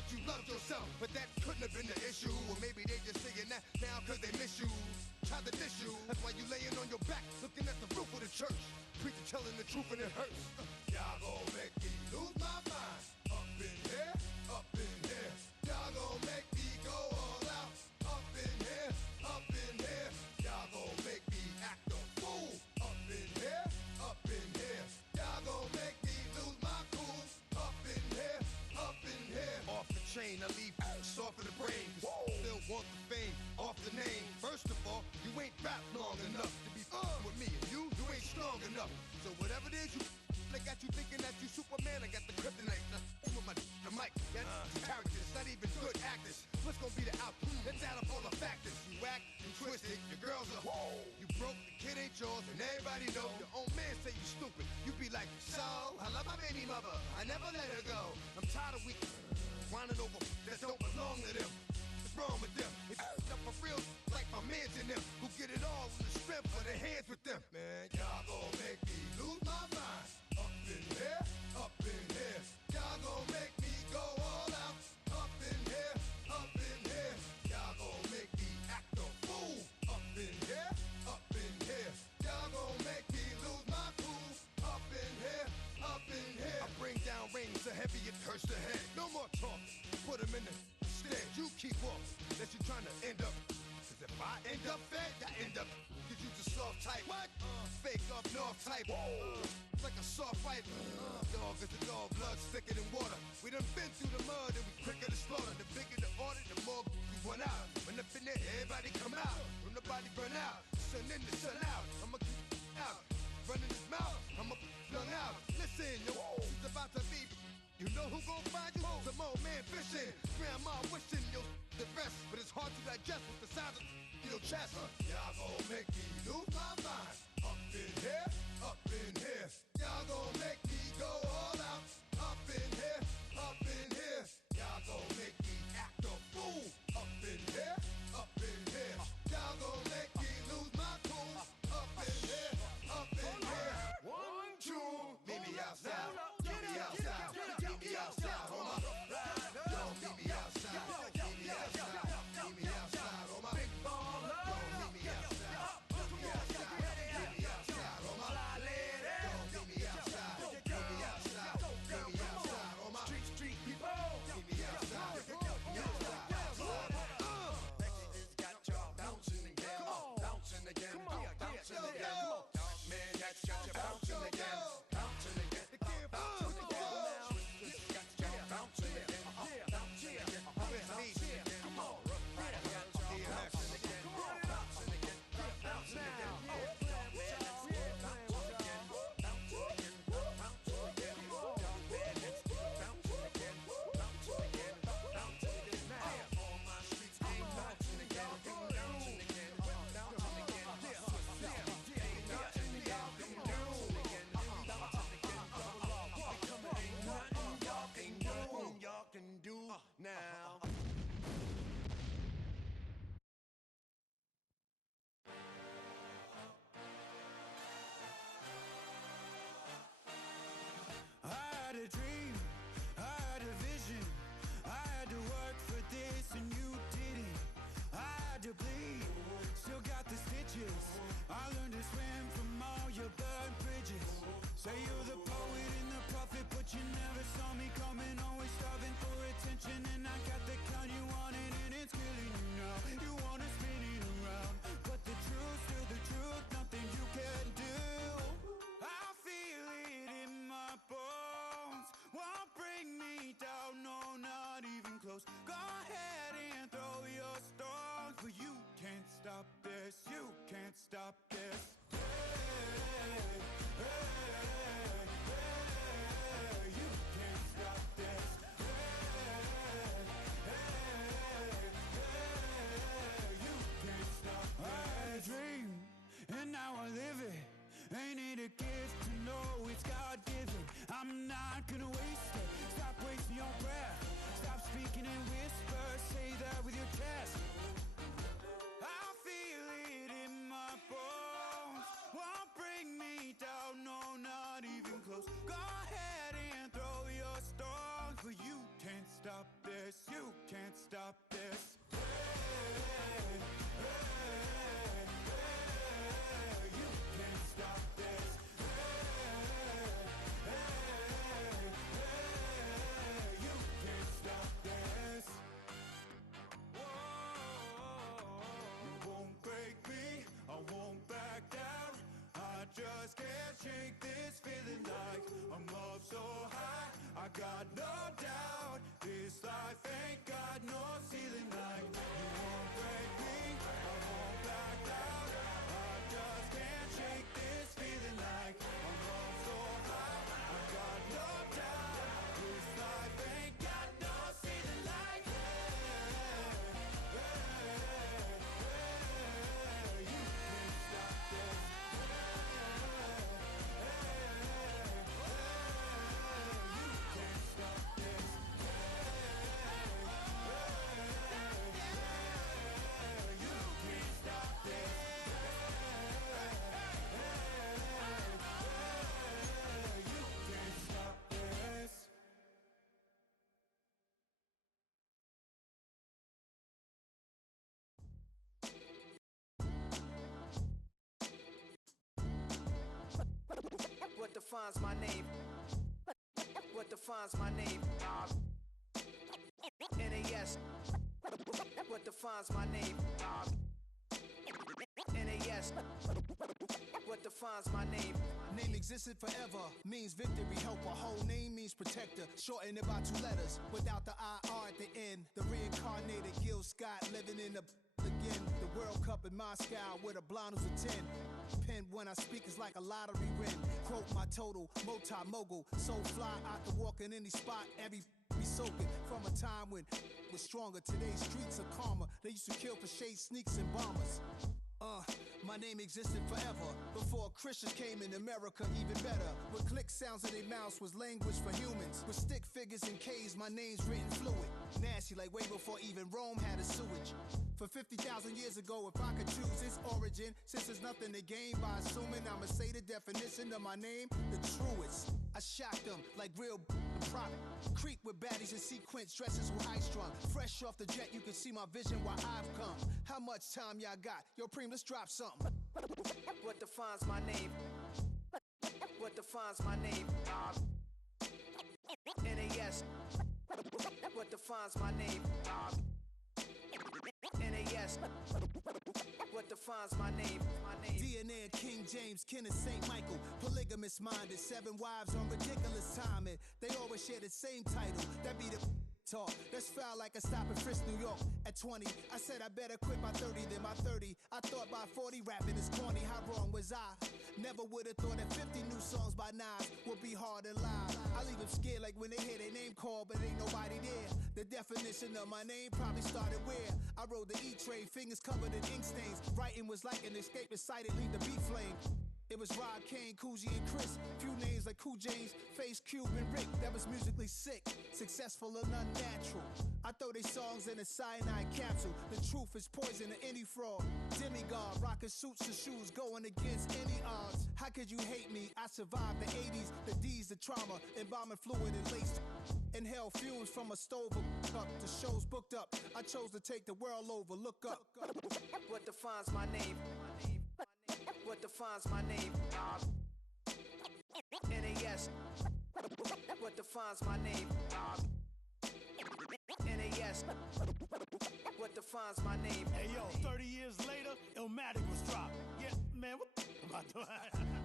thought you loved yourself, but that couldn't have been the issue. Or maybe they just saying that now cause they miss you. Tried to diss you, that's why you laying on your back, looking at the roof of the church. Preacher telling the truth and it hurts. Y'all gon' make me lose my mind. Up in here, up in here. Y'all gon' make me go all out. Up in here, up in here. Y'all gon' make me act a fool. Up in here, up in here. Y'all gon' make me lose my cool. Up in here, up in here. Off the chain, I leave soft in the brain. Still want the fame, off the name. First of all, you ain't rap long enough to be with me. And you ain't strong enough. So whatever it is you they got you thinking that you Superman. I got the kryptonite. With my the mic. Got characters, not even good actors. What's gonna be the outcome? Let's add up all the factors. You whack, you twisted, your girls are you broke, the kid ain't yours, and everybody know. Your own man say you stupid. You be like, so I love my baby mother. I never let her go. I'm tired of weak whining over that don't belong to them. What's wrong with them? It's up for real, like my mans in them, who get it all in the strength of their hands with them. Man, y'all gon' make me lose my mind. Up in here, up in here. Y'all gon' make me go all out. Up in here, up in here. Y'all gon' make me act a fool. Up in here, up in here. Y'all gon' make me lose my cool. Up in here, up in here. I bring down rings so heavy it hurts the head. No more talk, put them in the stand. You keep off, unless you're trying to end up. Cause if I end up fed, I end up. Cause you just soft type. What? Fake up north type. Like a soft fight. Dog is a dog, blood thicker than water. We done been through the mud and we quicker to slaughter. The bigger the order, the more we run out. When up in there, everybody come out. When the body burn out, sun in the sun out. I'ma keep out. Running his mouth, I'ma flung out. Listen, yo, it's about to be. You know who gon' find you? Some old man fishing. Grandma wishing you'll the best, but it's hard to digest with the sound of your chest. Y'all gon' make me lose my mind. Up in here, up in here. Y'all gon' make me go all out. Up in here, up in here. Y'all gon' make me act a fool. Up in here, up in here. Y'all gon' make me lose my cool. Up in here, up in here. 1, 2, meet me outside. Meet me outside. Meet me outside. Hold my yo, meet me outside. Meet me outside. Meet me outside. Hold my big ball. Yo, meet me outside. Meet me outside. Meet me outside. Hold my yo, meet me outside. Meet me outside. Meet me outside. Hold my street people. Meet me outside. Meet me outside. Texas got y'all bouncing again. Bouncing again. Bouncing again. Man, that's got you bouncing again. Bouncing again. Bouncing again. Got y'all bouncing again. Bouncing again. Bouncing again. Come on. Got y'all bouncing again. Bouncing again. Bouncing again. Can do now. I had a dream, I had a vision. I had to work for this and you didn't. I had to bleed, still got the stitches. I learned to swim from all your burned bridges. Say you're the poet and the prophet, but you never saw me coming. Always starving for attention, and I got the kind you wanted, and it's killing you now. You wanna spin it around, but the truth's still the truth. Nothing you can do. I feel it in my bones. Won't bring me down, no, not even close. Go ahead and throw your stones, but you can't stop this. You can't stop this. Hey, hey, hey, you can't stop this. Hey, hey, hey, you can't stop this. I had a dream, and now I live it. Ain't it a gift to know it's God-given? I'm not gonna waste it. Stop wasting your breath. Stop speaking in whispers. Say that with your chest. I feel it in my bones. Won't bring me down, no, not even close. Go ahead and throw your stones, but you can't stop this. shake this feeling like I'm up so high. I got no doubt this life ain't got no ceiling. Like you won't break me, I won't back out. I just can't shake this feeling like I'm up so high. I got no doubt this life ain't got no ceiling. Like you can't stop this. What defines my name? What defines my name? NAS. What defines my name? NAS. What defines my name? Name existed forever, means victory, helper. Whole name means protector, shortened it by 2 letters. Without the IR at the end, the reincarnated Gil Scott living in the again. The World Cup in Moscow with a blonde who's a 10. Pen when I speak is like a lottery win. Quote my total, multi-mogul. So fly, I can walk in any spot, every be soaking. From a time when was stronger, today's streets are calmer. They used to kill for shade sneaks and bombers. My name existed forever. Before Christians came in America, even better. With click sounds in their mouths was language for humans. With stick figures and K's, my name's written fluid. Nasty like way before even Rome had a sewage. For 50,000 years ago, if I could choose its origin, since there's nothing to gain by assuming, I'ma say the definition of my name, the truest. I shocked them like real prop. Creep with baddies in sequence, dresses with high strung. Fresh off the jet, you can see my vision where I've come. How much time y'all got? Yo, Preem, let's drop something. What defines my name? What defines my name? NAS. What defines my name? NAS. What defines my name? DNA of King James, kin of St. Michael. Polygamous minded, 7 wives on ridiculous timing. They always share the same title. That be the talk. That's foul like a stop in Frisk, New York. At 20, I said I better quit by 30 than by 30. I thought by 40 rapping is corny. How wrong was I? Never would have thought that 50 new songs by Nas would be hard to live. I leave them scared like when they hear their name called, but ain't nobody there. The definition of my name probably started where I rode the E-train, fingers covered in ink stains. Writing was like an escape excited, leave the beat flame. It was Rod Kane, Coogee, and Chris. Few names like Cool James, Face Cube, and Rick. That was musically sick, successful and unnatural. I throw they songs in a cyanide capsule. The truth is poison to any fraud. Demigod, rocking suits and shoes, going against any odds. How could you hate me? I survived the 80s, the D's, the trauma, embalming fluid and laced. Inhale fumes from a stove up. The show's booked up. I chose to take the world over. Look up. What defines my name? What defines my name? NAS. What defines my name? NAS. What defines my name? Hey yo, 30 years later, Illmatic was dropped. Yeah, man, what the am I doing?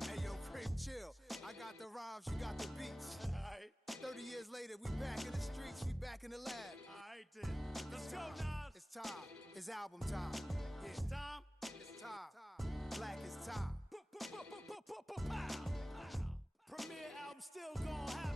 Hey yo, Preem, chill. I got the rhymes, you got the beats. Alright, 30 years later, we back in the streets, we back in the lab. alright then. Let's go, Nas. It's time. It's album time. Yeah, It's time. it's time. Black is time. Pow. Premiere album still gonna happen.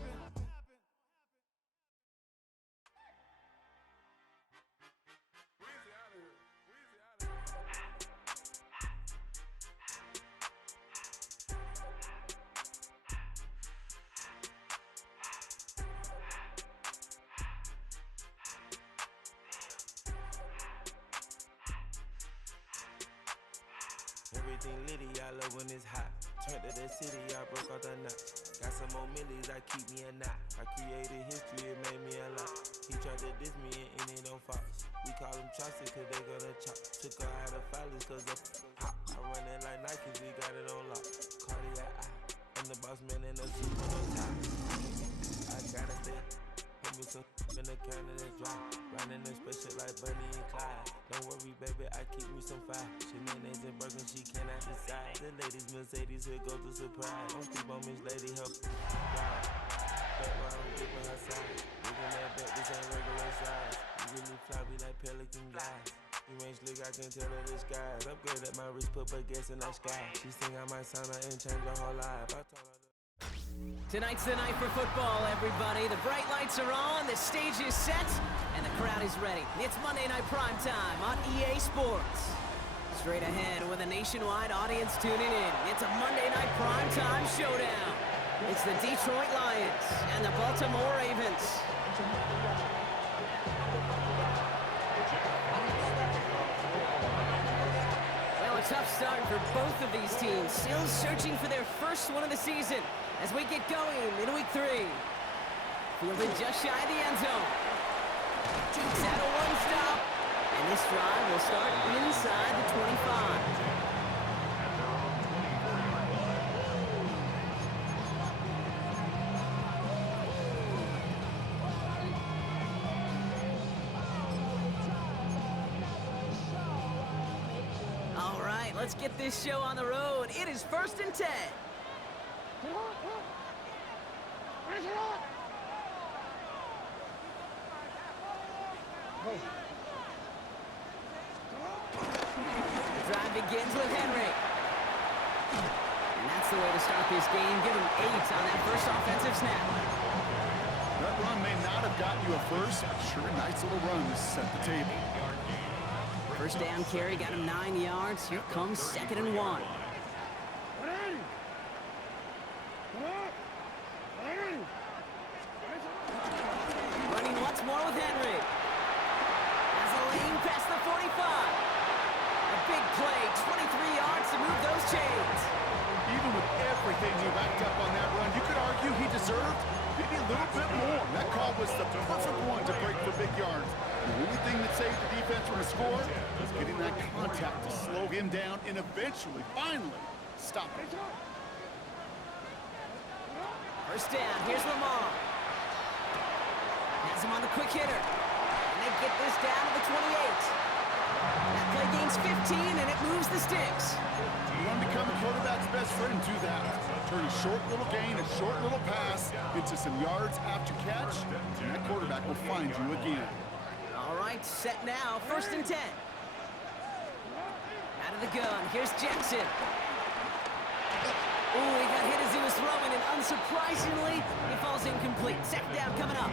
Everything litty, I love when it's hot. Turned to the city, I broke out the knot. Got some more millies, I keep me a knot. I created history, it made me a lot. He tried to diss me and it on Fox. We call them chopsticks cause they gonna chop. Took her out of filers cause the hot. I run it like Nike, we got it on lock. Cardiac eye, I'm the boss man in the suit on the top. I gotta stay. Put me some in the counter that's dry. Riding the special like Bunny and Clyde. Don't worry, baby, I keep me some fire. Shenanigans and Birkin, she cannot decide. The ladies, Mercedes, here goes the surprise. Don't sleep on Miss Lady, help ride. Back while I'm gripping her side. Looking at back, this ain't regular size. You really floppy like Pelican guys. You ain't slick, I can tell her disguise. Upgrade at my wrist, put her gas in the sky. She think I might sign her and change her whole life. I told her Tonight's the night for football, everybody. The bright lights are on, the stage is set, and the crowd is ready. It's Monday Night Primetime on EA Sports. Straight ahead with a nationwide audience tuning in. It's a Monday Night Primetime showdown. It's the Detroit Lions and the Baltimore Ravens. Well, a tough start for both of these teams. Still searching for their first one of the season as we get going in week 3. Fielded just shy of the end zone. Takes out a one-stop. And this drive will start inside the 25. All right, let's get this show on the road. It is 1st and 10. The drive begins with Henry. And that's the way to start this game. Give him 8 on that first offensive snap. That run may not have gotten you a first, but sure, nice little run to set the table. First down carry got him 9 yards. Here comes 2nd and 1. Running once more with Henry. Has a lane past the 45. A big play, 23 yards to move those chains. Even with everything he racked up on that run, you could argue he deserved maybe a little bit more. That call was the perfect one to break for big yards. The only thing that saved the defense from a score was getting that contact to slow him down and eventually, finally, stop him. First down, here's Lamar. Has him on the quick hitter. And they get this down to the 28. That play gains 15, and it moves the sticks. You want to become a quarterback's best friend, do that. Turn a short little gain, a short little pass into some yards after catch, and that quarterback will find you again. All right, set now, 1st and 10. Out of the gun, here's Jackson. Ooh, he got hit as he was throwing, and unsurprisingly, he falls incomplete. 2nd down coming up.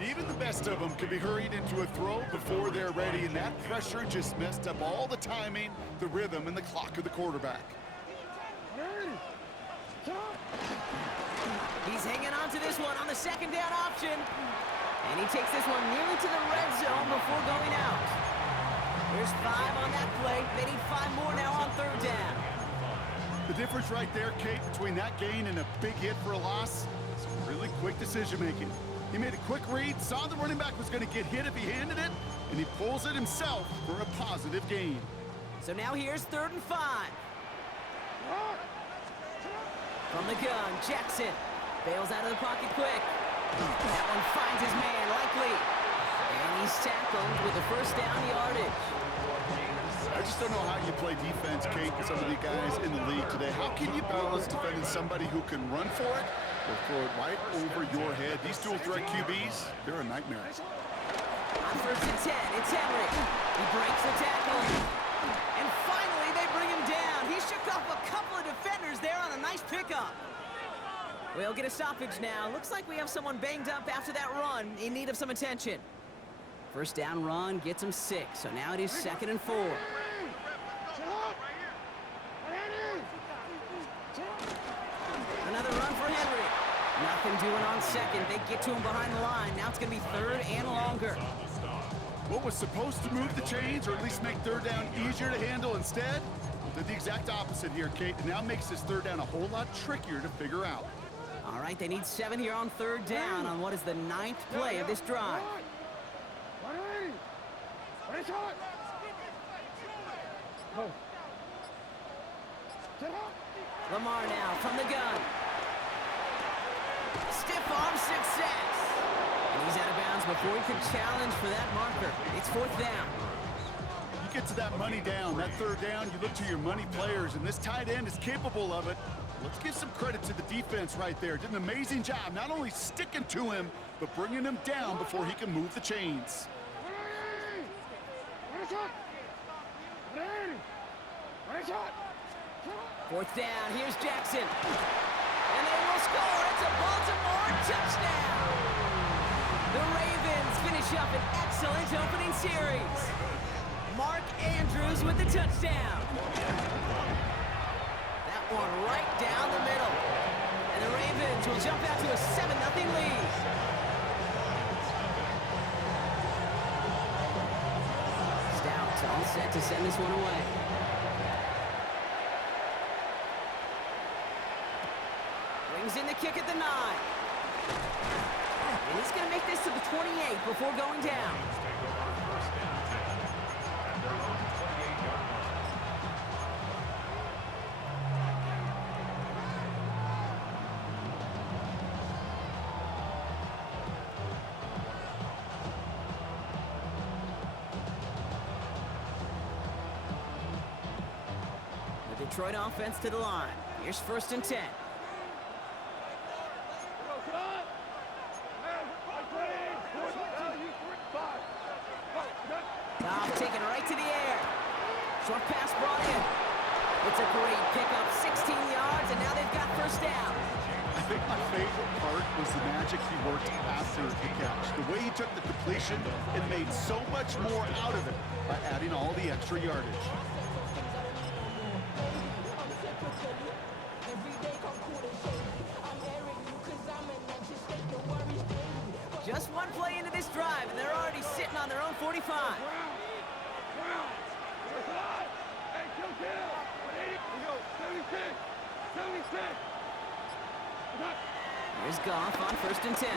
Even the best of them can be hurried into a throw before they're ready, and that pressure just messed up all the timing, the rhythm, and the clock of the quarterback. He's hanging on to this one on the 2nd down option. And he takes this one nearly to the red zone before going out. There's 5 on that play. They need 5 more now on 3rd down. The difference right there, Kate, between that gain and a big hit for a loss is really quick decision-making. He made a quick read, saw the running back was going to get hit if he handed it, and he pulls it himself for a positive gain. So now here's 3rd and 5. From the gun, Jackson bails out of the pocket quick. That one finds his man, likely. And he's tackled with the first down yardage. I just don't know how you play defense, Kate, with some of the guys in the league today. How can you balance defending somebody who can run for it or throw it right over your head? These dual threat QBs, they're a nightmare. On 1st and 10, it's Henry. He breaks the tackle. And finally, they bring him down. He shook off a couple of defenders there on a nice pickup. We'll get a stoppage now. Looks like we have someone banged up after that run in need of some attention. First down run gets him 6, so now it is 2nd and 4. Another run for Henry. Nothing doing on 2nd. They get to him behind the line. Now it's going to be 3rd and longer. What was supposed to move the chains or at least make 3rd down easier to handle instead? Did the exact opposite here, Kate. It now makes this 3rd down a whole lot trickier to figure out. All right, they need 7 here on 3rd down on what is the 9th play of this drive. Lamar now from the gun. Stiff arm success. And he's out of bounds before he could challenge for that marker. It's 4th down. you get to that money down, that third down, you look to your money players, and this tight end is capable of it. Let's give some credit to the defense right there. Did an amazing job, not only sticking to him, but bringing him down before he can move the chains. Fourth down, here's Jackson. And they will score. It's a Baltimore touchdown. The Ravens finish up an excellent opening series. Mark Andrews with the touchdown. That one right down the middle. And the Ravens will jump out to a 7-0 lead. Stout all set to send this one away. Brings in the kick at the 9. And he's going to make this to the 28 before going down. The Detroit offense to the line. Here's 1st and 10. Taken right to the air. Short pass brought in. It's a great pickup, 16 yards, and now they've got 1st down. I think my favorite part was the magic he worked after the catch. The way he took the completion and made so much more out of it by adding all the extra yardage. Just one play into this drive, and they're already sitting on their own 45. Here's Goff on 1st and 10.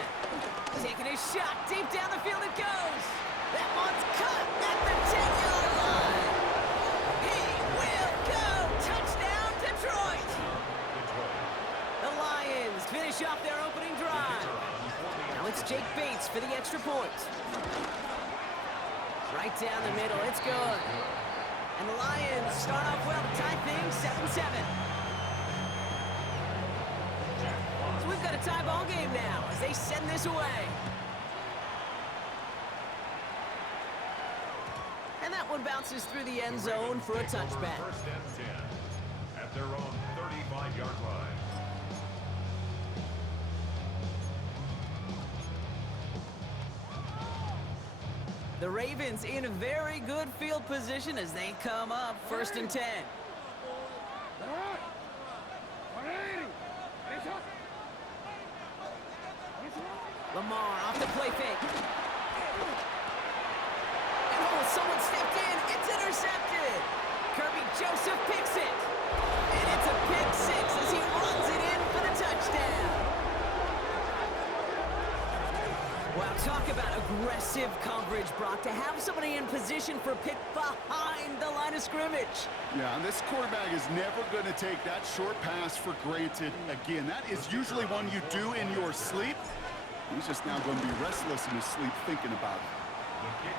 Taking his shot, deep down the field it goes. That one's cut at the 10-yard line. He will go. Touchdown, Detroit. The Lions finish off their opening drive. Now it's Jake Bates for the extra point. Right down the middle, it's good. And the Lions start off well to tie things 7-7. So we've got a tie ball game now as they send this away. And that one bounces through the end zone for a touchback. 1st and 10 at their own 35-yard line. The Ravens in a very good field position as they come up 1st and 10. Lamar off the play fake. And someone stepped in. It's intercepted. Kirby Joseph picks it. And it's a pick 6 as he runs it in for the touchdown. Wow, talk about aggressive coverage, Brock. To have somebody in position for a pick behind the line of scrimmage. Yeah, and this quarterback is never going to take that short pass for granted. Again, that is usually one you do in your sleep. He's just now going to be restless in his sleep thinking about it.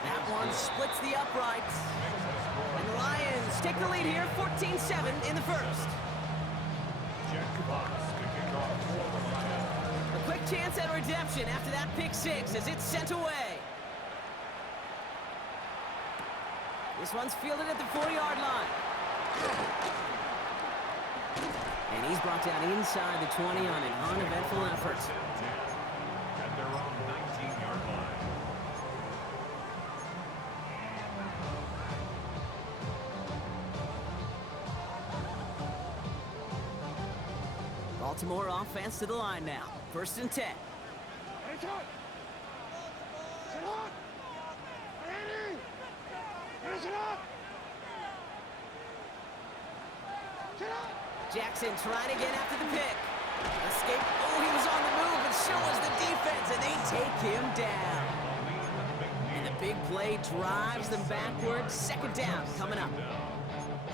That one splits the uprights. And the Lions take the lead here, 14-7 in the first. A quick chance at redemption after that pick 6 as it's sent away. This one's fielded at the 4-yard line. And he's brought down inside the 20 on an uneventful effort. At their own 19-yard line. Baltimore offense to the line now. 1st and 10. Jackson trying again after the pick. Escape. Oh, he was on the move, and so was the defense, and they take him down. And the big play drives them backwards. 2nd down coming up.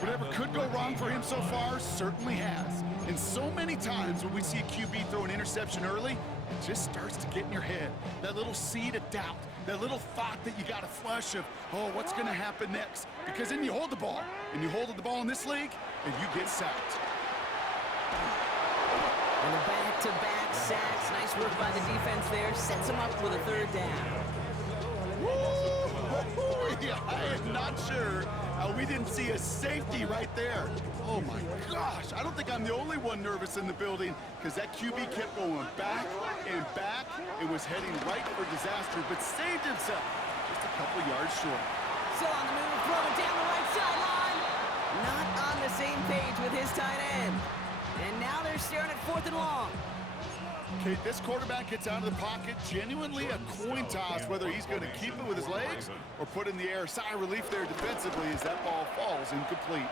Whatever could go wrong for him so far certainly has. And so many times when we see a QB throw an interception early, it just starts to get in your head. That little seed of doubt, that little thought that you got a flush of, oh, what's going to happen next? Because then you hold the ball, and you hold the ball in this league, and you get sacked. And the back-to-back sacks. Nice work by the defense there. Sets him up with a third down. Woo! Yeah, I am not sure how we didn't see a safety right there. Oh my gosh, I don't think I'm the only one nervous in the building because that QB kept going back and back and was heading right for disaster, but saved himself just a couple yards short. Still on the move, throwing down the right sideline. Not on the same page with his tight end. And now they're staring at 4th and long. Okay, this quarterback gets out of the pocket, genuinely a coin toss whether he's going to keep it with his legs or put in the air. Sigh of relief there defensively as that ball falls incomplete.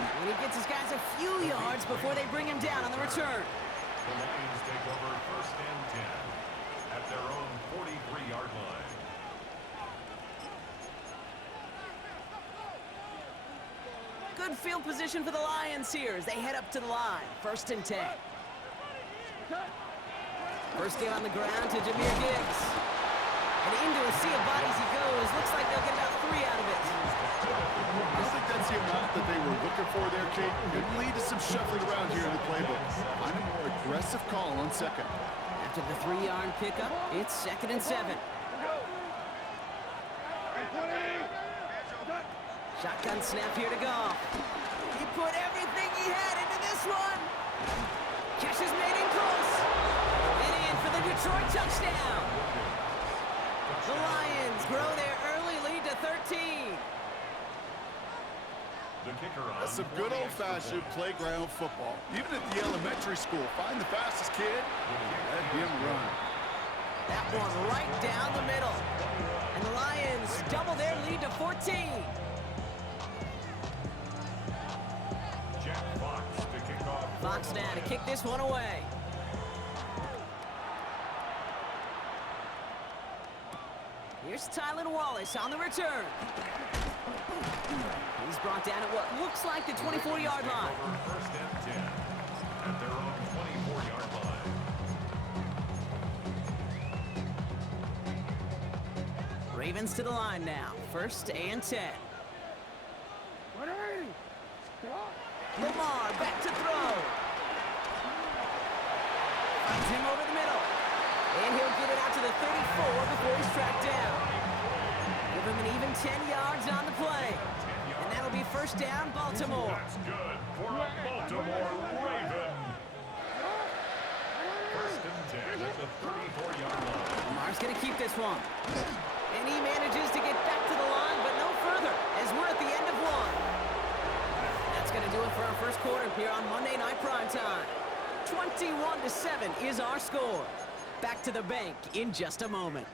And he gets his guys a few yards before they bring him down on the return. The Lions take over 1st and 10 at their own 43-yard line. Good field position for the Lions here as they head up to the line. 1st and 10. First down on the ground to Jameer Gibbs. And into a sea of bodies he goes. Looks like they'll get about 3 out of it. I think that's the amount that they were looking for there, Kate. Could lead to some shuffling around here in the playbook. Find a more aggressive call on 2nd. After the 3-yard pickup, it's 2nd and 7. Shotgun snap here to Goff. He put everything he had into this one. Catch is made in close. And in for the Detroit touchdown. The Lions grow their early lead to 13. The kicker on That's some good old-fashioned playground football. Even at the elementary school, find the fastest kid and let him run. That one right down the middle. And the Lions double their lead to 14. Fox now to kick this one away. Here's Tylan Wallace on the return. He's brought down at what looks like the 24-yard line. 1st and 10 at their own 24-yard line. Ravens to the line now. 1st and 10. Lamar back to throw. Finds him over the middle. And he'll get it out to the 34 before he's tracked down. Give him an even 10 yards on the play. And that'll be 1st down, Baltimore. That's good for a Baltimore Raven. 1st and 10 at the 34-yard line. Lamar's going to keep this one. And he manages to get back to the line, but no further, as we're at the end of one. That's going to do it for our 1st quarter here on Monday Night Primetime. 21-7 is our score. Back to the bank in just a moment.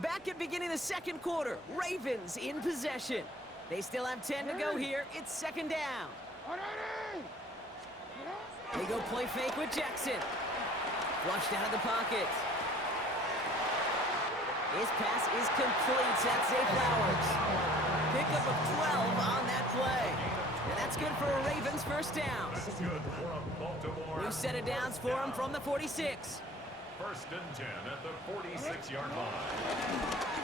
Back at beginning the 2nd quarter, Ravens in possession. They still have 10 to go here. It's 2nd down. They go play fake with Jackson. Flushed out of the pocket. His pass is complete. That's Zay Flowers. Pickup of 12 on that play. And that's good for a Ravens 1st down. That's good for a Baltimore. New set of downs for him from the 46. 1st and 10 at the 46-yard line.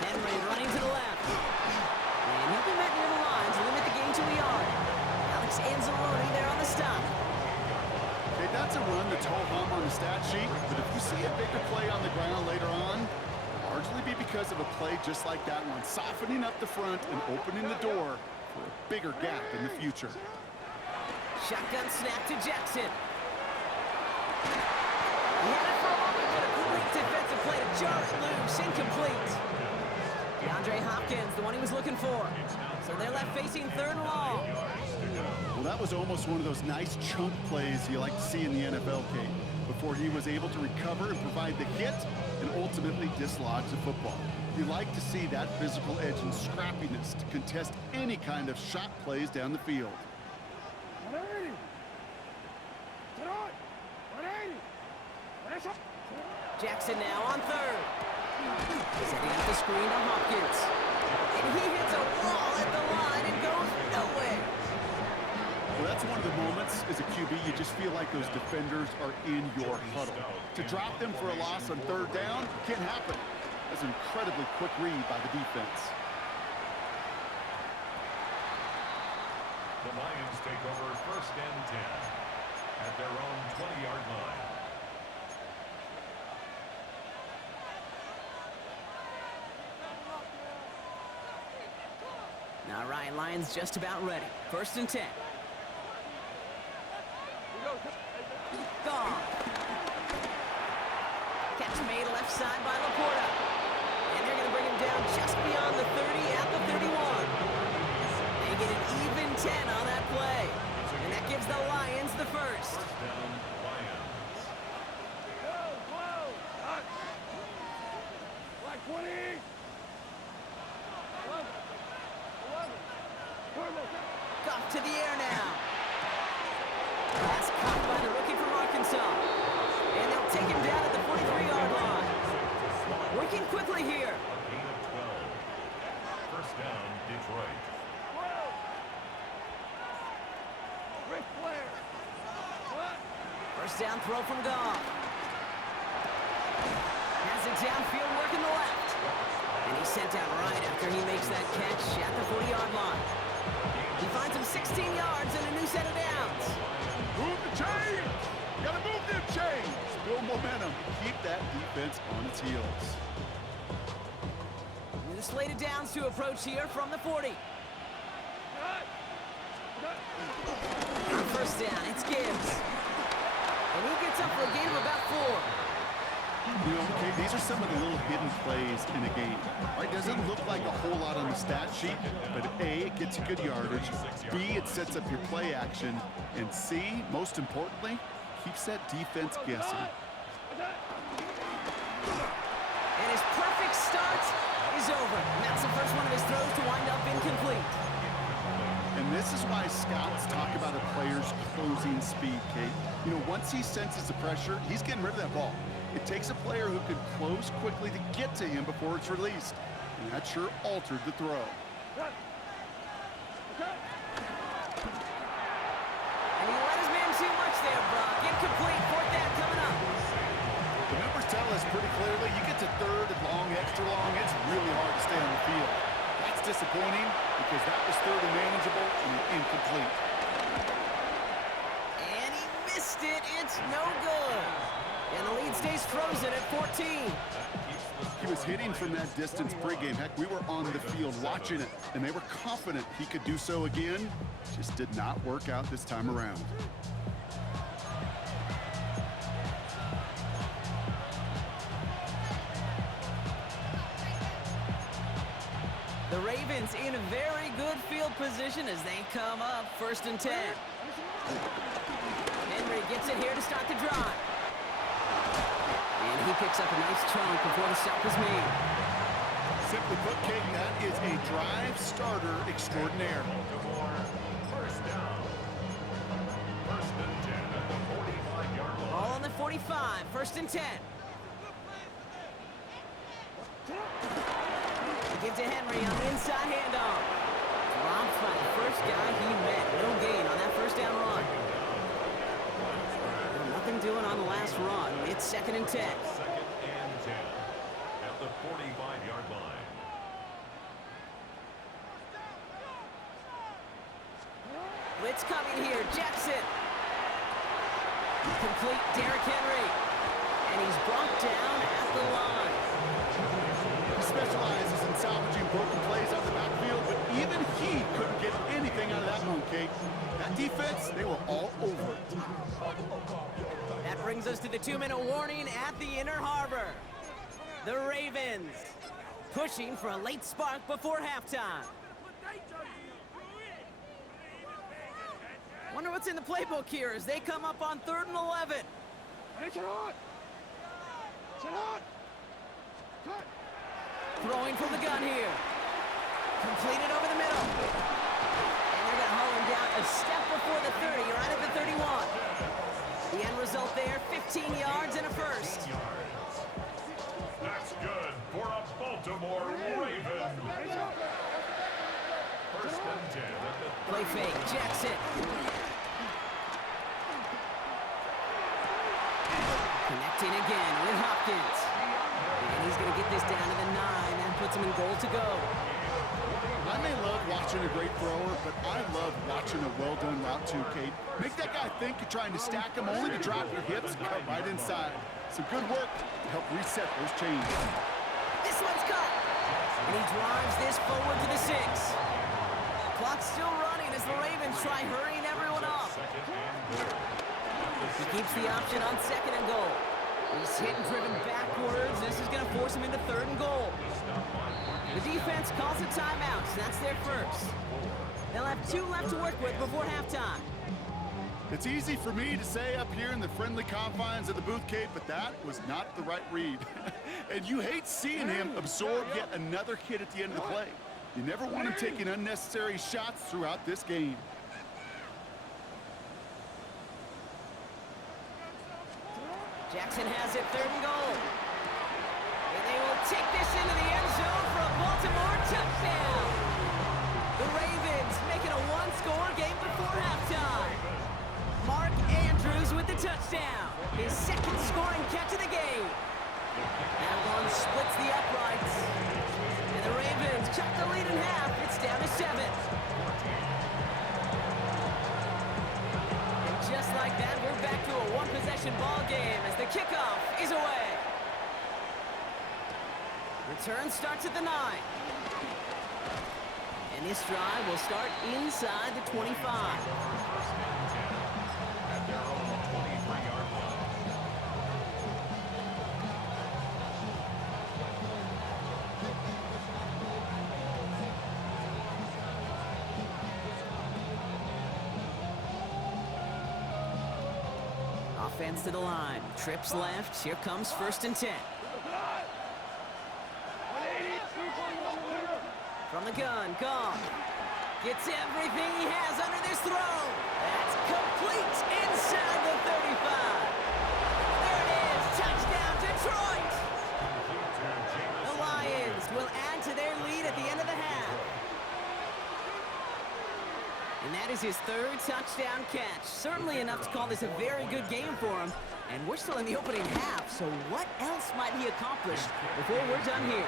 Henry running to the left. And he'll be met near the line to limit the gain to a yard. Alex Anzalone there on the stop. Okay, that's a run that's ho-hum on the stat sheet, but if you see a bigger play on the ground later on, it'll largely be because of a play just like that one, softening up the front and opening the door for a bigger gap in the future. Shotgun snap to Jackson. He had it for a moment, but a great defensive play to jar it loose, incomplete. DeAndre Hopkins, the one he was looking for. So they're left facing 3rd and long. Well, that was almost one of those nice chunk plays you like to see in the NFL, Kate, before he was able to recover and provide the hit and ultimately dislodge the football. You like to see that physical edge and scrappiness to contest any kind of shot plays down the field. Jackson now on 3rd. Setting up the screen to Hopkins. And he hits a wall at the line and goes nowhere. That's one of the moments as a QB you just feel like those defenders are in your huddle. To drop them for a loss on third down can't happen. That's an incredibly quick read by the defense. The Lions take over 1st and 10 at their own 20-yard line. All right, Lions just about ready. 1st and 10. Gone. Catch made left side by Laporta. And they're going to bring him down just beyond the 30 at the 31. They get an even 10 on that play. And that gives the Lions the first. First down, Lions. Black 20. Goff to the air now. Pass caught by the rookie from Arkansas. And they'll take him down at the 43-yard line. Working quickly here. A gain of 12. First down, Detroit. Ric Flair. First down throw from Goff. Has it downfield working the left. And he's sent out right after he makes that catch at the 40-yard line. He finds him 16 yards and a new set of downs. Move the chains! You gotta move them chains! Build momentum. Keep that defense on its heels. And the slated downs to approach here from the 40. On first down, it's Gibbs. And he gets up for a gain of about 4. You know, okay, these are some of the little hidden plays in a game. Right? Doesn't look like a whole lot on the stat sheet, but A, it gets you good yardage. B, it sets up your play action. And C, most importantly, keeps that defense guessing. And his perfect start is over. And that's the first one of his throws to wind up incomplete. And this is why scouts talk about a player's closing speed, Kate. You know, once he senses the pressure, he's getting rid of that ball. It takes a player who can close quickly to get to him before it's released. And that sure altered the throw. And he let his man too much there, Brock. Incomplete. 4th down coming up. The numbers tell us pretty clearly, you get to third and long, extra long, it's really hard to stay on the field. That's disappointing because that was third and manageable and incomplete. And he missed it. It's no good. And the lead stays frozen at 14. He was hitting from that distance pregame. Heck, we were on the field watching it, and they were confident he could do so again. Just did not work out this time around. The Ravens in a very good field position as they come up 1st and 10. Henry gets it here to start the drive. And he picks up a nice chunk before the stop is made. Simply put, Kate, that is a drive starter extraordinaire. First down. 1st and 10 at the 45-yard line. Ball on the 45, 1st and 10. Give to Henry on the inside handoff. Dropped by the first guy he met. No gain on that first down run. Nothing doing on the last run. It's 2nd and 10. 2nd and 10 at the 45-yard line. Blitz coming here. Jackson. Complete Derrick Henry. And he's brought down at the line. He specializes in salvaging broken plays out of the backfield, but even he couldn't get anything out of that one, Kate. That defense, they were all over it. That brings us to the 2-minute warning at the Inner Harbor. The Ravens pushing for a late spark before halftime. Wonder what's in the playbook here as they come up on 3rd and 11. Throwing from the gun here. Completed over the middle. And they're going to haul him down a step before the 30, right at the 31. The end result there, 15 yards and a first. That's good for a Baltimore Raven. 1st and 10 at the Play fake, Jackson. Connecting again with Hopkins. And he's going to get this down to the 9. That puts him in goal to go. I may love watching a great thrower, but I love watching a well-done route too, Kate. Make that guy think you're trying to stack him only to drop your hips and cut right inside. Some good work to help reset those chains. This one's cut. And he drives this forward to the 6. Clock's still running as the Ravens try hurrying everyone up. He keeps the option on 2nd and goal. He's hit and driven backwards. This is going to force him into 3rd and goal. The defense calls a timeout. That's their first. They'll have 2 left to work with before halftime. It's easy for me to say up here in the friendly confines of the booth, Kate, but that was not the right read. And you hate seeing him absorb yet another hit at the end of the play. You never want him taking unnecessary shots throughout this game. Jackson has it, 3rd and goal. And they will take this into the end zone for a Baltimore touchdown. The Ravens making a 1-score game before halftime. Mark Andrews with the touchdown. His 2nd scoring catch of the game. That one splits the uprights. And the Ravens cut the lead in half. It's down to 7. And just like that, we're back to a 1-possession ball game as the kickoff is away. Return starts at the 9. And this drive will start inside the 25. At their own 23-yard line. Offense to the line. Trips left. Here comes 1st and 10. From the gun, Goff gets everything he has under this throw. That's complete inside the 35. There it is, touchdown Detroit. The Lions will add to their lead at the end of the half. And that is his 3rd touchdown catch. Certainly enough to call this a very good game for him. And we're still in the opening half, so what else might he accomplish before we're done here?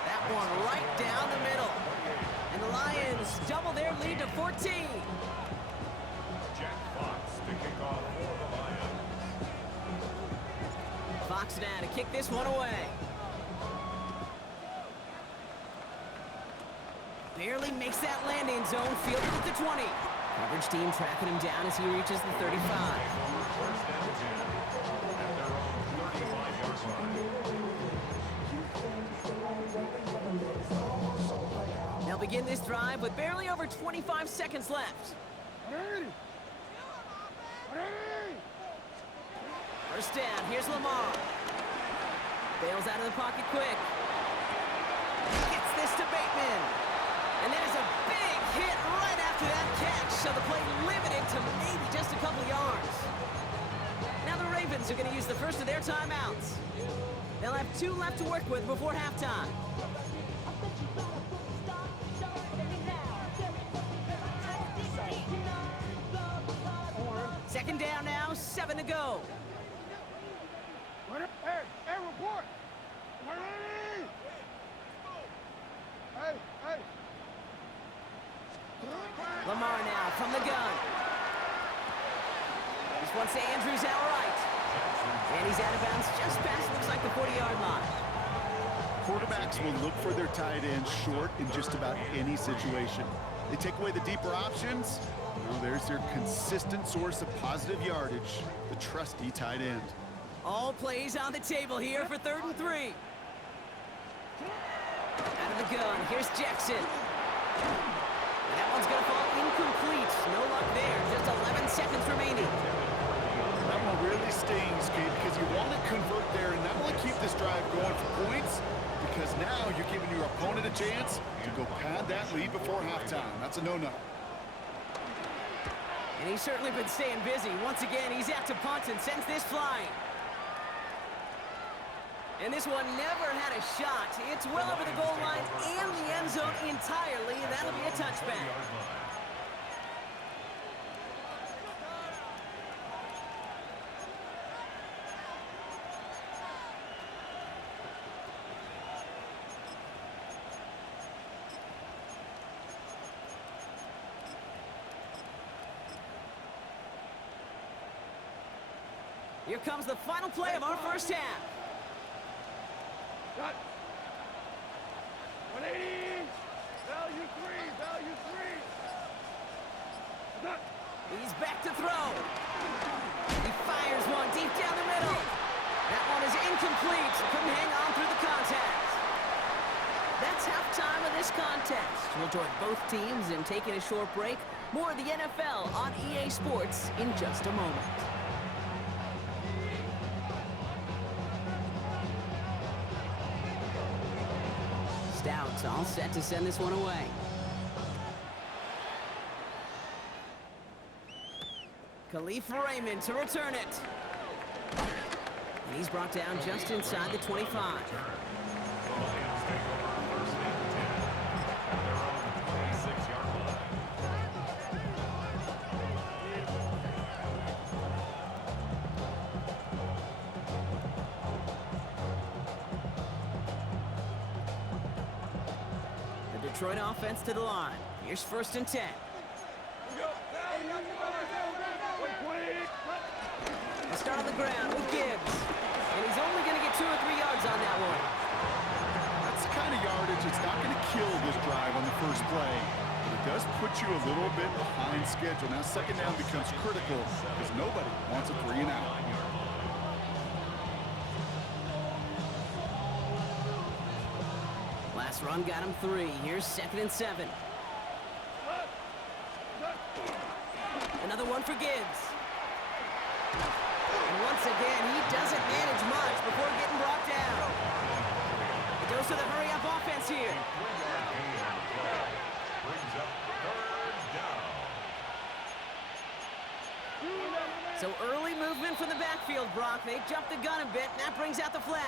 That one right down the middle. And the Lions double their lead to 14. Jack Fox to kick off for the Lions. Fox now to kick this one away. Barely makes that landing zone, fielded at the 20. Coverage team tracking him down as he reaches the 35. 1st and 10 at their own 35-yard line. They'll begin this drive with barely over 25 seconds left. First down, here's Lamar. Bails out of the pocket quick. Gets this to Bateman. And there's a big hit right after that catch, so the play limited to maybe just a couple yards. Now the Ravens are going to use the first of their timeouts. They'll have 2 left to work with before halftime. Second down now, 7 to go. Hey, report! Hey! Lamar now from the gun. This one's to Andrews outright. And he's out of bounds just past, looks like the 40-yard line. Quarterbacks will look for their tight end short in just about any situation. They take away the deeper options. Well, there's their consistent source of positive yardage, the trusty tight end. All plays on the table here for 3rd and 3. Out of the gun, here's Jackson. And that one's going to fall incomplete. No luck there, just 11 seconds remaining. That one really stings, Kate, because you want to convert there and not only keep this drive going for points, because now you're giving your opponent a chance to go pad that lead before halftime. That's a no-no. And he's certainly been staying busy. Once again, he's out to punt and sends this flying. And this one never had a shot. It's well over the goal line and the end zone entirely, and that'll be a touchback. Here comes the final play of our first half. Cut. 180. Value 3. Value 3. Cut. He's back to throw. He fires one deep down the middle. That one is incomplete. Couldn't hang on through the contact. That's halftime of this contest. We'll join both teams in taking a short break. More of the NFL on EA Sports in just a moment. Stout all set to send this one away. Khalif Raymond to return it. And he's brought down just inside the 25. Detroit offense to the line. Here's 1st and 10. They start on the ground with Gibbs. And he's only going to get 2 or 3 yards on that one. That's the kind of yardage that's not going to kill this drive on the first play. But it does put you a little bit behind schedule. Now 2nd down becomes critical because nobody wants a 3 and out. Last run got him 3. Here's 2nd and 7. Another one for Gibbs. And once again, he doesn't manage much before getting brought down. It goes to the hurry-up offense here. So early movement from the backfield, Brock. They jumped the gun a bit, and that brings out the flag.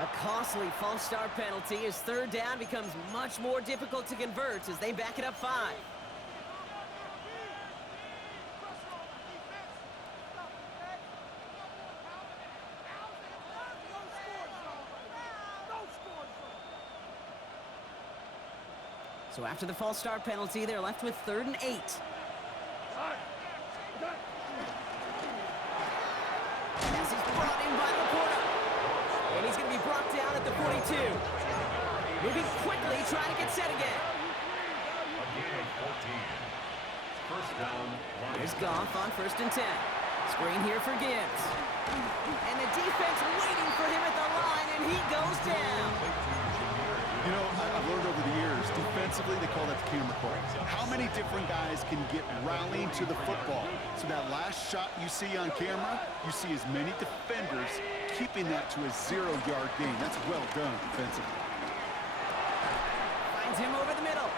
A costly false start penalty as 3rd down becomes much more difficult to convert as they back it up 5. So after the false start penalty, they're left with 3rd and 8. This is brought in by Laporta. And he's going to be brought down at the 42. Moving quickly, trying to get set again. Here's Goff on 1st and 10. Screen here for Gibbs. And the defense waiting for him at the line, and he goes down. You know, I've learned over the years, defensively, they call that the camera call. How many different guys can get rallying to the football? So that last shot you see on camera, you see as many defenders keeping that to a 0-yard gain. That's well done defensively. Finds him over the middle.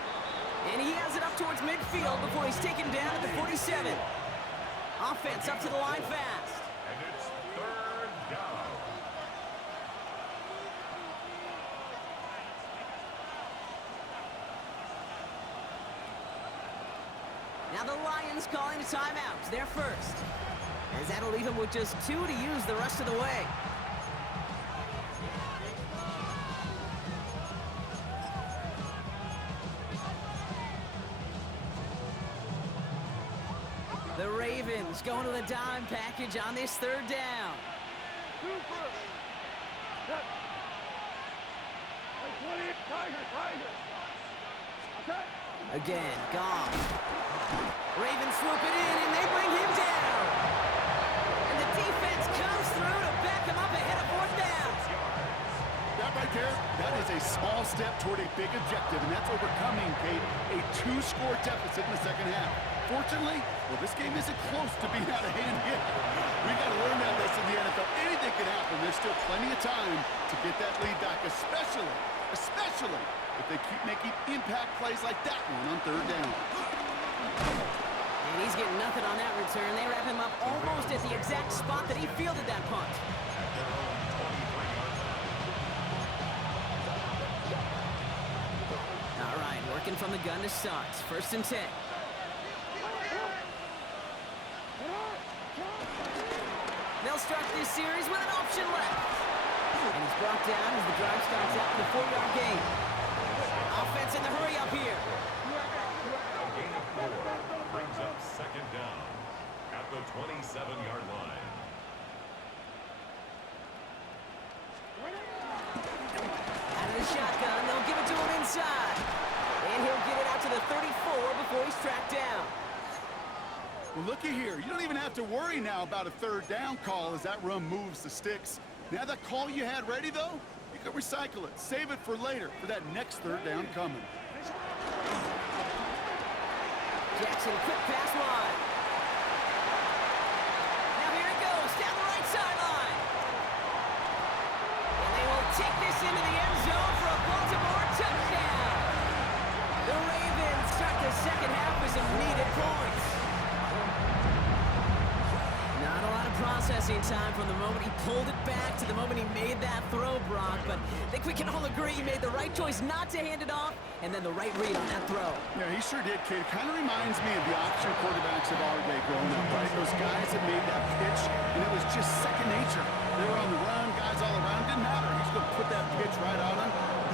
And he has it up towards midfield before he's taken down at the 47. Offense up to the line fast. And it's 3rd down. Now the Lions calling a timeout. They're first. As that'll leave him with just 2 to use the rest of the way. The Ravens going to the dime package on this 3rd down. Again, Goff. Ravens swoop it in, and they bring him down. And the defense comes through to back him up ahead of 4th down. That right there, that is a small step toward a big objective, and that's overcoming, Kate, a 2-score deficit in the 2nd half. Fortunately, well, this game isn't close to being out of hand yet. We got to learn that lesson in the NFL. Anything can happen. There's still plenty of time to get that lead back, especially if they keep making impact plays like that one on 3rd down. And he's getting nothing on that return. They wrap him up almost at the exact spot that he fielded that punt. All right, working from the gun to start. 1st and 10. They'll start this series with an option left. And he's brought down as the drive starts out with a 4-yard gain. Offense in the hurry up here. A gain of 4 brings up 2nd down at the 27-yard line. racetrack down. Well, looky here. You don't even have to worry now about a third down call as that run moves the sticks. Now that call you had ready, though, you can recycle it. Save it for later for that next third down coming. Jackson, quick pass wide. Now here it goes, down the right sideline. And they will take this into the end zone for a Baltimore touchdown. The Ravens start the second half with some needed points. Not a lot of processing time from the moment he pulled it back to the moment he made that throw, Brock. But I think we can all agree he made the right choice not to hand it off, and then the right read on that throw. Yeah, he sure did, kid. Kind of reminds me of the option quarterbacks of our day growing up, right? Those guys that made that pitch, and it was just second nature. They were on the run, guys all around. Didn't matter. He's going to put that pitch right on them.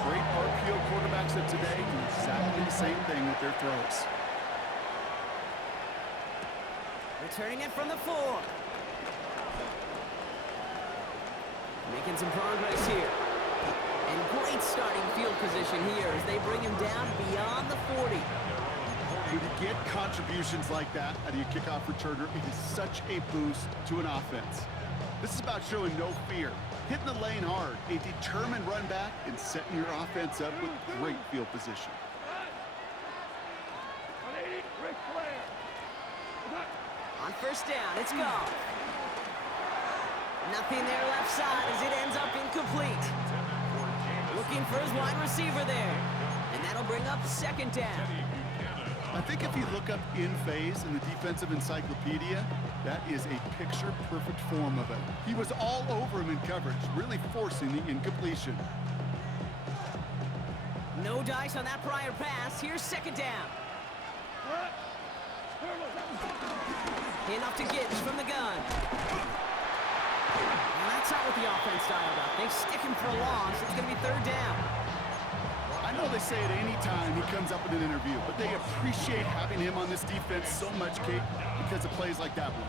Great RPO quarterbacks of today do exactly the same thing with their throws. Returning it from the 4. Making some progress here. And great starting field position here as they bring him down beyond the 40. When you get contributions like that out of your kickoff returner, it is such a boost to an offense. This is about showing no fear, hitting the lane hard, a determined run back, and setting your offense up with great field position. On first down, it's gone. Nothing there left side as it ends up incomplete. Looking for his wide receiver there. And that'll bring up second down. I think if you look up in phase in the defensive encyclopedia, that is a picture-perfect form of it. He was all over him in coverage, really forcing the incompletion. No dice on that prior pass. Here's second down. Enough to get from the gun. And that's not what the offense dialed up. They stick him for a loss. It's going to be third down. I know they say it any time he comes up in an interview, but they appreciate having him on this defense so much, Kate, because of plays like that one.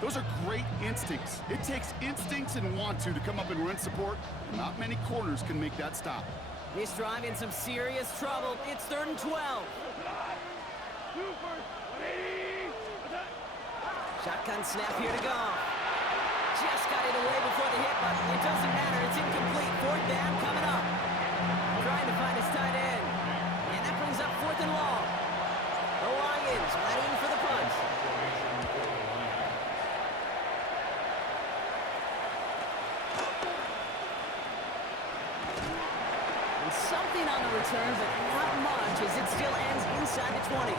Those are great instincts. It takes instincts and want to come up and run support, and not many corners can make that stop. This drive in some serious trouble. It's 3rd and 12. Shotgun snap here to go. Just got it away before the hit, but it doesn't matter. It's incomplete. 4th down coming up. Trying to find his tight end. And that brings up 4th and long. The Lions ready for the punt. And something on the return, but not much as it still ends inside the 20.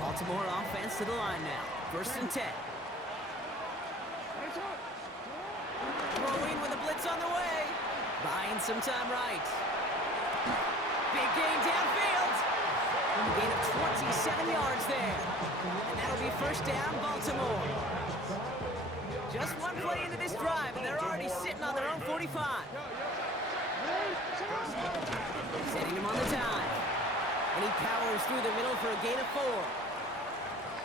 Baltimore offense to the line now. 1st and 10. Throwing with a blitz on the way. Buying some time right. Big gain downfield. A gain of 27 yards there. And that'll be 1st down, Baltimore. Just one play into this drive, and they're already sitting on their own 45. Setting him on the dive. And he powers through the middle for a gain of 4.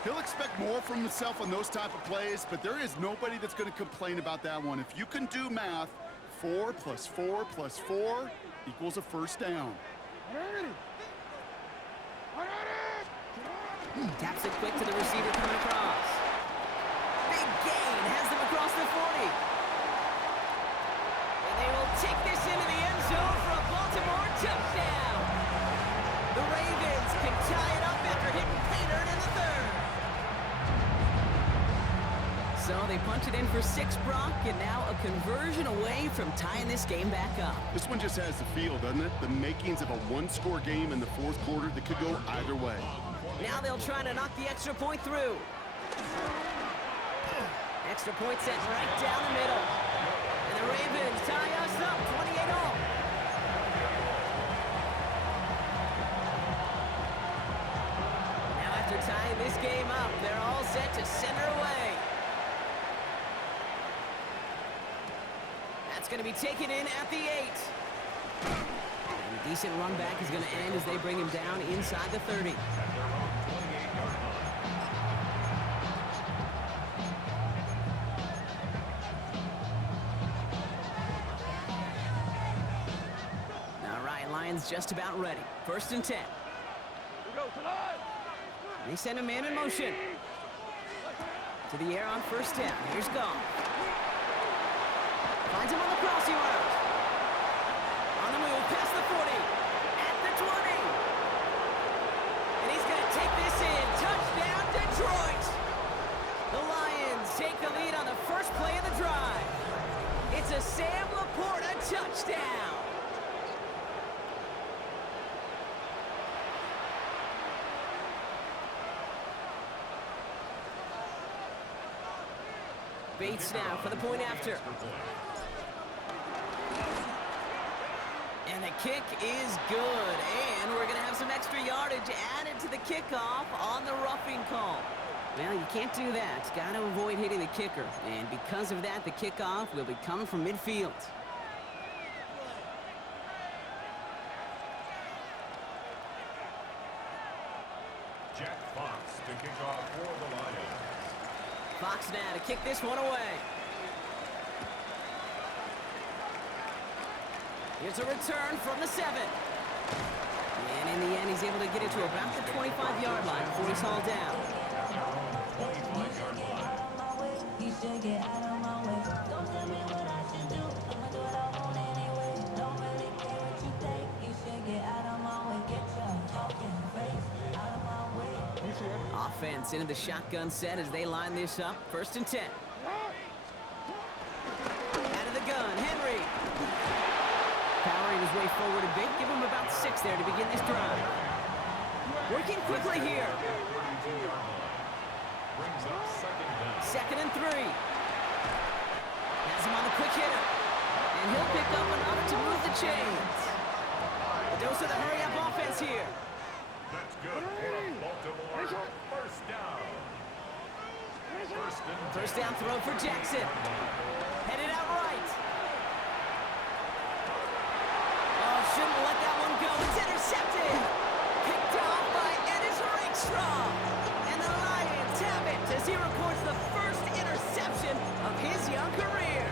He'll expect more from himself on those type of plays, but there is nobody that's going to complain about that one. If you can do math, 4 + 4 + 4 equals a 1st down. Taps it quick to the receiver coming across. Big gain has them across the 40. And they will take this into the end zone for a Baltimore touchdown. The Ravens can tie it up after hitting Payton in the 3rd. So they punch it in for 6, Brock, and now a conversion away from tying this game back up. This one just has the feel, doesn't it? The makings of a one-score game in the 4th quarter that could go either way. Now they'll try to knock the extra point through. Extra point set right down the middle. And the Ravens tie us up 28-all. Now after tying this game up, they're all set to send her away. That's going to be taken in at the 8. And a decent run back is going to end as they bring him down inside the 30. is just about ready. 1st and 10. They send a man in motion. To the air on 1st down. Here's Goff. Finds him on the crossing route. On the move, past the 40. At the 20. And he's going to take this in. Touchdown, Detroit. The Lions take the lead on the first play of the drive. It's a Sam Laporta touchdown. Bates now for the point after. And the kick is good. And we're going to have some extra yardage added to the kickoff on the roughing call. Well, you can't do that. Got to avoid hitting the kicker. And because of that, the kickoff will be coming from midfield. Jack Fox to kick off for the Lions. Fox now to kick this one away. Here's a return from the 7. And in the end, he's able to get it to about the 25-yard line before he's hauled down. 25-yard line. Offense into the shotgun set as they line this up. 1st and 10. Out of the gun, Henry. Powering his way forward a bit. Give him about 6 there to begin this drive. Working quickly here. Brings up 2nd down. 2nd and 3. Has him on the quick hitter. And he'll pick up enough to move the chains. A dose of the hurry-up offense here. That's good for Baltimore. 1st down. 1st down throw for Jackson. Headed out right. Oh, shouldn't let that one go. It's intercepted. Picked off by Ennis Rakestraw. And the Lions have it as he records the first interception of his young career.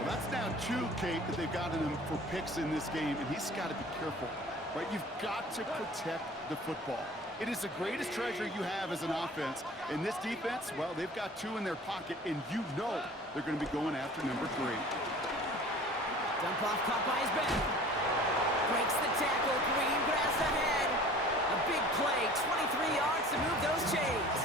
Well, that's now 2, Kate, that they've gotten him for picks in this game, and he's got to be careful. Right, you've got to protect the football. It is the greatest treasure you have as an offense. In this defense, well, they've got 2 in their pocket, and you know they're going to be going after number 3. Dump off caught by his back. Breaks the tackle. Green grass ahead. A big play. 23 yards to move those chains.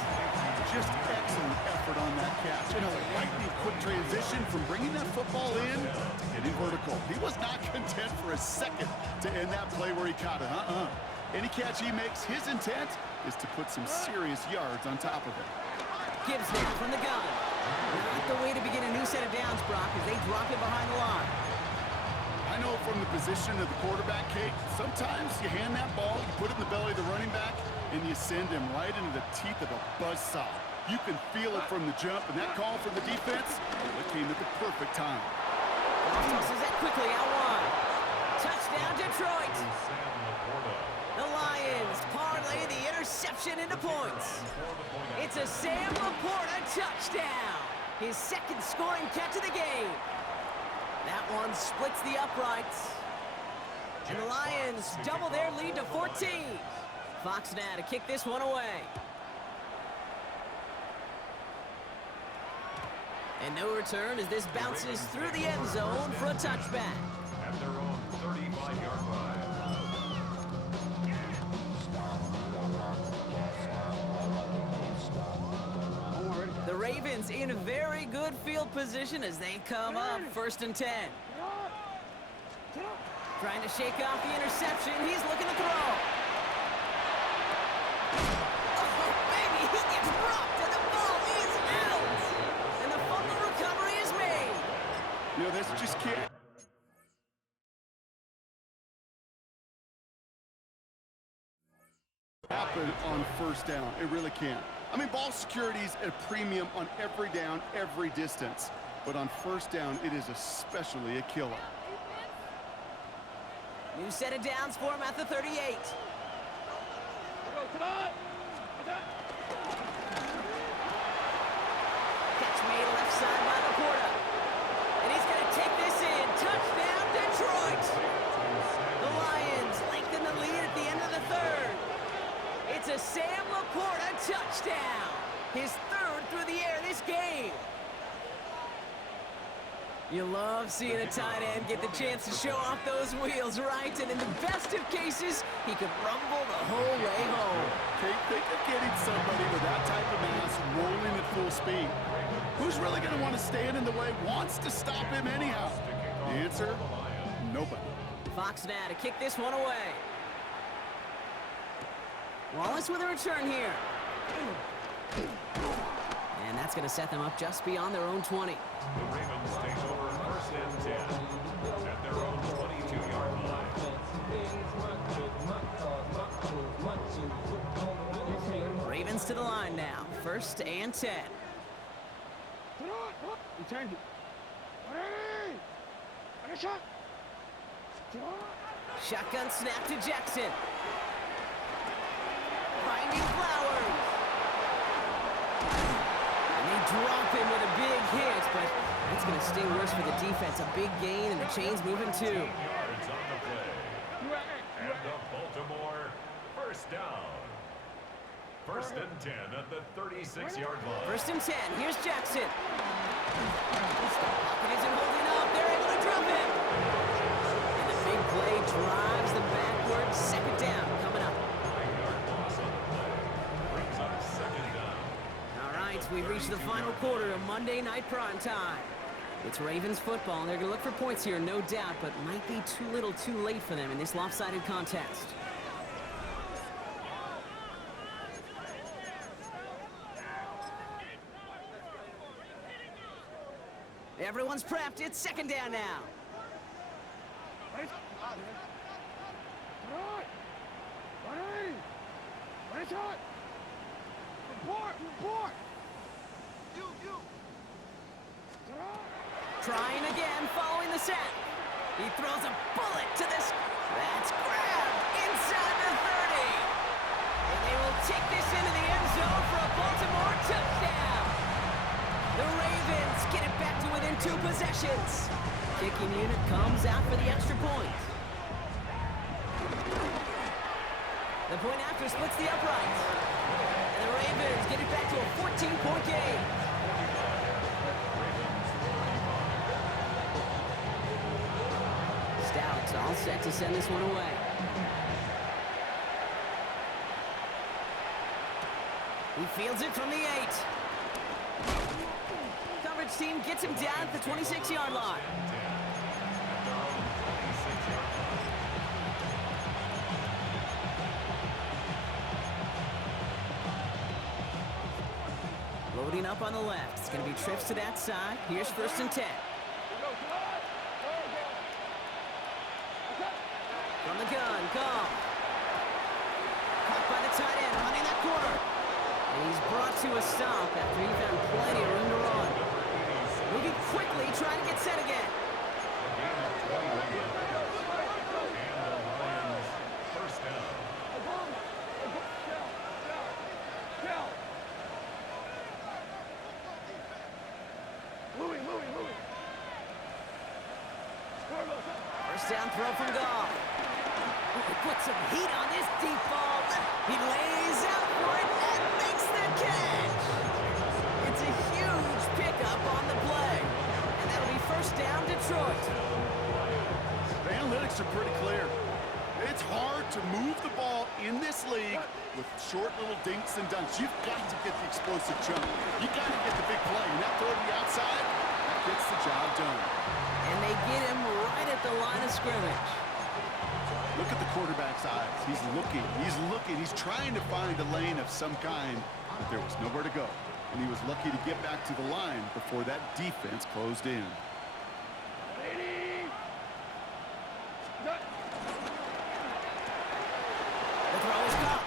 Just excellent effort on that catch. And a lightning quick transition from bringing that football in to getting vertical. He was not content for a second to end that play where he caught it. Any catch he makes, his intent is to put some serious yards on top of it. Gibbs now from the gun. Not the way to begin a new set of downs, Brock, as they drop it behind the line. I know from the position of the quarterback, Kate, sometimes you hand that ball, you put it in the belly of the running back, and you send him right into the teeth of a buzzsaw. You can feel it from the jump, and that call from the defense, well, it came at the perfect time. Tosses that quickly out wide. Touchdown, Detroit. The Lions parlay the interception into points. It's a Sam Laporta touchdown. His 2nd scoring catch of the game. That one splits the uprights. And the Lions double their lead to 14. Fox now to kick this one away. And no return as this bounces through the end zone for a touchback. At their own 35-yard line. The Ravens in very good field position as they come up 1st and 10. Trying to shake off the interception. He's looking to throw. Oh, baby, he gets dropped and the ball is out. And the fumble recovery is made. You know, this just can't happen on 1st down. It really can't. I mean, ball security is at a premium on every down, every distance. But on 1st down, it is especially a killer. New set of downs for him at the 38. Catch made left side by Laporta. And he's going to take this in. Touchdown, Detroit. The His third through the air this game. You love seeing a tight end get the chance to show off those wheels, right? And in the best of cases, he could rumble the whole way home. Think of getting somebody with that type of mass rolling at full speed. Who's really going to want to stand in the way, wants to stop him anyhow? The answer, nobody. Fox now to kick this one away. Wallace with a return here. And that's going to set them up just beyond their own 20. The Ravens take over first and 10 at their own 22-yard line. Ravens to the line now. First and 10. Shotgun snap to Jackson. Finding Flowers. And they drop him with a big hit, but that's going to sting worse for the defense. A big gain, and the chain's moving too. 15 yards on the play. And the Baltimore first down. First and 10 at the 36-yard line. First and 10. Here's Jackson. Pocket isn't holding up. They're able to drop him. And the big play drives them backwards. Second down coming up. 9-yard loss on the play. Brings up second down. All right, we've reached the final quarter of Monday Night Prime Time. It's Ravens football, and they're going to look for points here, no doubt, but might be too little too late for them in this lopsided contest. Everyone's prepped. It's second down now. Trying again, following the sack. He throws a bullet to this. That's grabbed inside the 30. And they will take this into the end zone for a Baltimore touchdown. The Ravens get it back to within 2 possessions. Kicking unit comes out for the extra point. The point after splits the uprights. And the Ravens get it back to a 14-point game. Stout's all set to send this one away. He fields it from the 8. Coverage team gets him down at the 26-yard line. Loading up on the left. It's going to be trips to that side. Here's first and 10. From the gun, Goff. Caught by the tight end, running that corner. And he's brought to a stop after he found plenty of room to run. Moving quickly, trying to get set again. First down. First down throw from Goff. Put some heat on this deep ball. He lays out for it and makes the catch. It's a huge pickup on the play. And that'll be first down Detroit. The analytics are pretty clear. It's hard to move the ball in this league with short little dinks and dunks. You've got to get the explosive jump. You've got to get the big play. And that throw to the outside, that gets the job done. And they get him right at the line of scrimmage. Look at the quarterback's eyes. He's looking. He's trying to find a lane of some kind, but there was nowhere to go. And he was lucky to get back to the line before that defense closed in. The throw is caught.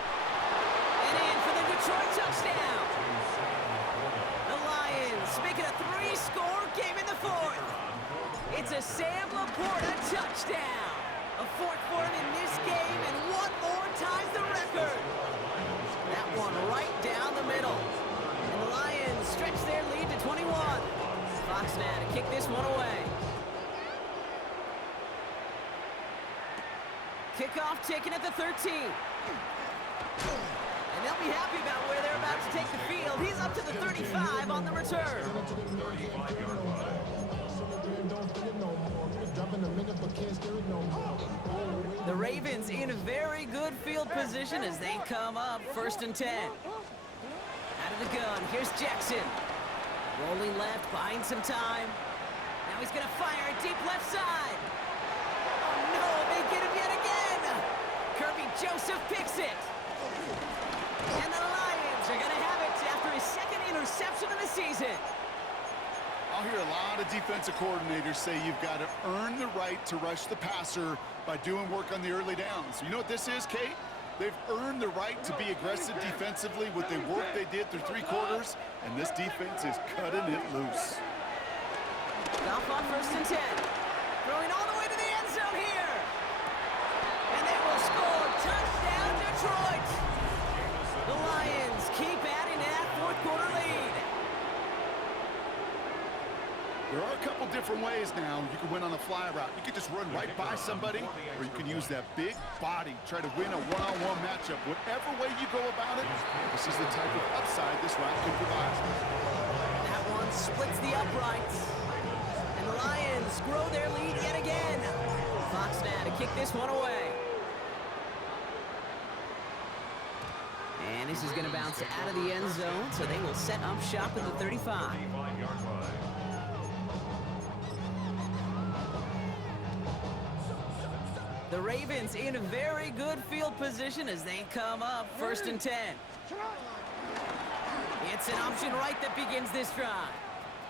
And in for the Detroit touchdown. The Lions make it a 3-score game in the 4th. It's a Sam Laporta touchdown. A 4th for him in this game, and one more ties the record. That one right down the middle. And the Lions stretch their lead to 21. Fox now to kick this one away. Kickoff taken at the 13. And And they'll be happy about where they're about to take the field. He's up to the 35 on the return. 35-yard line. The Ravens in a very good field position as they come up 1st and 10. Out of the gun, here's Jackson. Rolling left, buying some time. Now he's going to fire it deep left side. Oh no, they get him yet again. Kirby Joseph picks it. And the Lions are going to have it after his second interception of the season. I'll hear a lot of defensive coordinators say you've got to earn the right to rush the passer by doing work on the early downs. You know what this is, Kate? They've earned the right to be aggressive defensively with the work they did through 3 quarters, and this defense is cutting it loose. Goff on 1st and 10. Throwing all the way to the end zone here. And they will score. Touchdown, Detroit. The Lions keep adding to that 4th quarter lead. There are a couple different ways now. You can win on a fly route. You can just run right by somebody, or you can use that big body, try to win a one-on-one matchup. Whatever way you go about it, this is the type of upside this route can provide. That one splits the uprights. And the Lions grow their lead yet again. Fox now to kick this one away. And this is going to bounce out of the end zone, so they will set up shop at the 35. 35-yard line. The Ravens in a very good field position as they come up 1st and 10. It's an option right that begins this drive.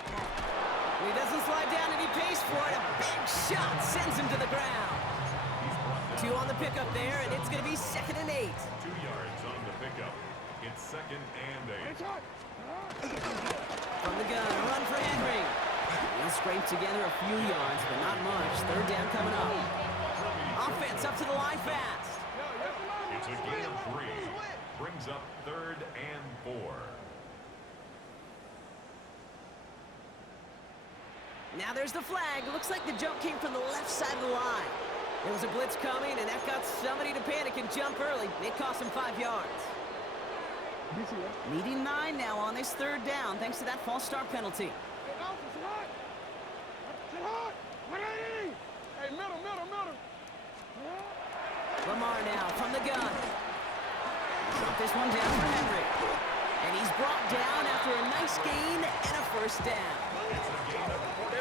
He doesn't slide down and he pays for it. A big shot sends him to the ground. 2 on the pickup there, and it's going to be 2nd and 8. 2 yards on the pickup. It's 2nd and 8. From the gun, a run for Henry. He'll scrape together a few yards, but not much. 3rd down coming up. Offense up to the line fast. It's a gain of 3. Brings up 3rd and 4. Now there's the flag. Looks like the jump came from the left side of the line. There was a blitz coming, and that got somebody to panic and jump early. It cost him 5 yards. Needing 9 now on this 3rd down, thanks to that false start penalty. Lamar now from the gun. Drop this one down for Henry. And he's brought down after a nice gain and a 1st down.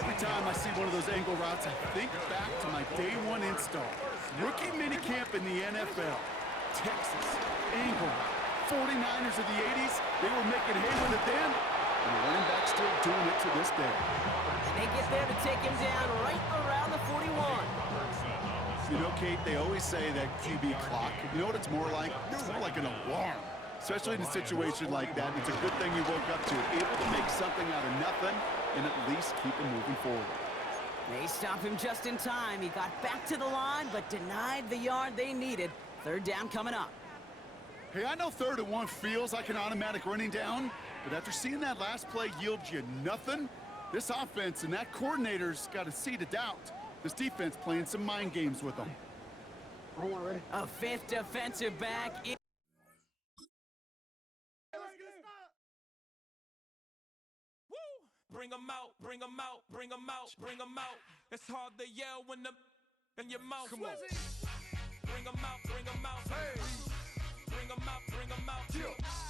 Every time I see one of those angle routes, I think back to my day 1 install. Rookie minicamp in the NFL. Texas, angle route. 49ers of the 80s, they were making hay with it then, and the running back's still doing it to this day. And they get there to take him down right around the 41. You know, Kate, they always say that QB clock, you know what it's more like? It's more like an alarm. Especially in a situation like that, it's a good thing you woke up to it, able to make something out of nothing and at least keep him moving forward. They stop him just in time. He got back to the line, but denied the yard they needed. 3rd down coming up. Hey, I know 3rd and 1 feels like an automatic running down, but after seeing that last play yield you nothing, this offense and that coordinator's got a seed of doubt. This defense playing some mind games with them. A 5th defensive back. Bring 'em out, bring 'em out, bring 'em out, bring 'em out. It's hard to yell when the in your mouth. Come on. Bring 'em out, bring 'em out. Hey. Bring 'em out, bring 'em out. Yeah.